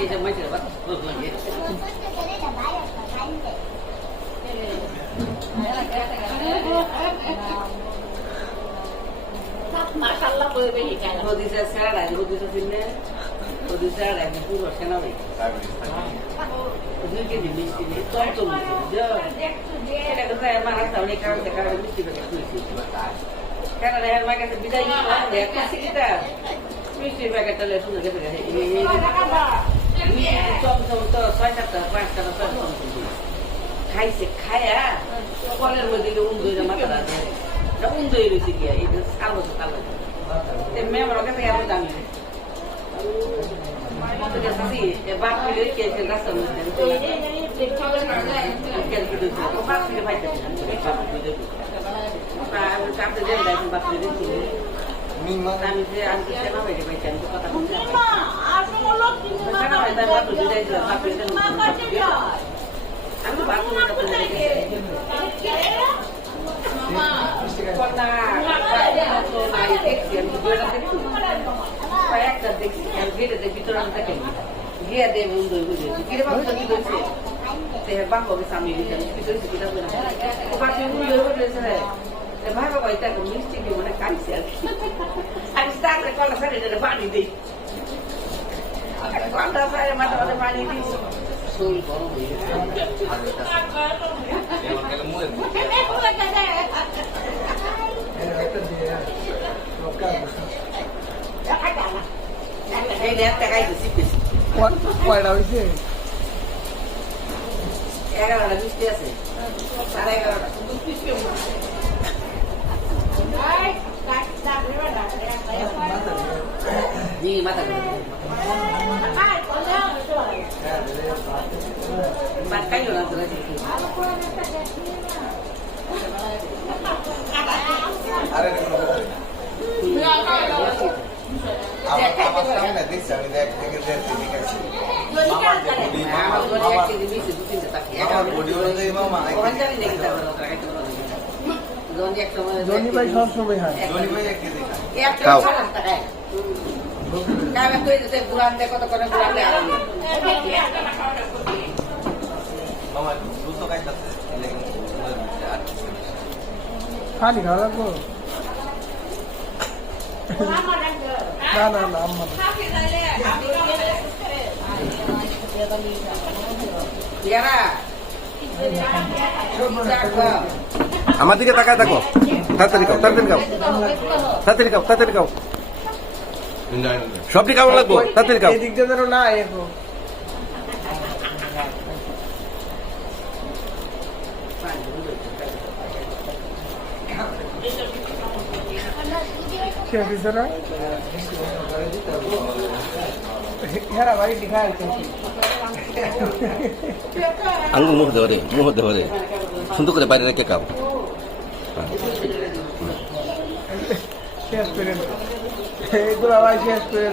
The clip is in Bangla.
এই যে মাইছে বাত লাগে মাশাআল্লাহ বই বই হিকায় হদিসে সারা হদিসে দিনে হদিসে আর আমি পুরো সেনা হই ওদিকে মিষ্টি দিয়ে তো এটা কথা আমার হাতে অনেক কারণ দেখা মিষ্টি বেশি খুশি কারণ এর মাকে বিদায় করে একটা সিটা মিষ্টি প্যাকেটটা লে শুনে গেছে এই চপ চপ তো 6-7টা 5টা 6টা খাইছে খায়া কলের মধ্যে উন্দুইরা মাথা রাখে এটা উন্দুই রইছে কি এটা কালো কালো এ মেমরা কাছে আর দামি তো যে সাথী এ বাপ মিলে কে কে রাস্তা মধ্যে ও বাপ মিলে ভাইতে আমি কাপড় দিয়ে যাই বাপ মিলে আমি যে আমি সেনা হয়ে যাই কেন কথা বলছি সেনা হয়ে যাই বাপ মিলে যাই বাপ মিলে আমি বাপ মিলে কথা বলছি কন্যা তো নাই দেখছি আমি দুইটা দেখছি কয়েকটা দেখছি আমি ভিড়ে দেখি ভিতরে আমি দেখেন গিয়ে দেব বন্ধু বুঝে কিরে বাবু কি বলছে সে বাপ হবে স্বামী বিজন কি বলছে কি বলছে ও বাকি বন্ধু বলেছে রে ভাই বাবা এটা মিষ্টি কি মানে কাইছে আমি স্টার্ট কলা সাইডে এটা পানি দেই কলা সাইডে মাথা মাথা পানি দিই শরীর গরম হয়ে গেছে এমন কেন মুয়ে এই নেটটা গাইছে শিখতেছি কয়টা হইছে 11টা মিষ্টি আছে 11:30 জি মাথা মাথায় না তো দেখি আরে আমার সামনে দেখছি আমি দেখ থেকে দেখেছি জনি ভাই সব সময় হয় খালি খাওয়া লাগবো না না না আম্মা আমার দিকে তাকায় থাকো তাড়াতাড়ি খাও তাড়াতাড়ি খাও তাড়াতাড়ি খাও তাড়াতাড়ি খাও সবটি খাওয়া লাগবো তাড়াতাড়ি খাও এদিক দিয়ে যেন না এখন শেষ হয়েছে না হ্যাঁ ভাই দেখা আছে আঙ্গুল মুখ ধরে সুন্দর করে বাইরে রেখে খাও শেষ করে এগুলো ভাই শেষ করে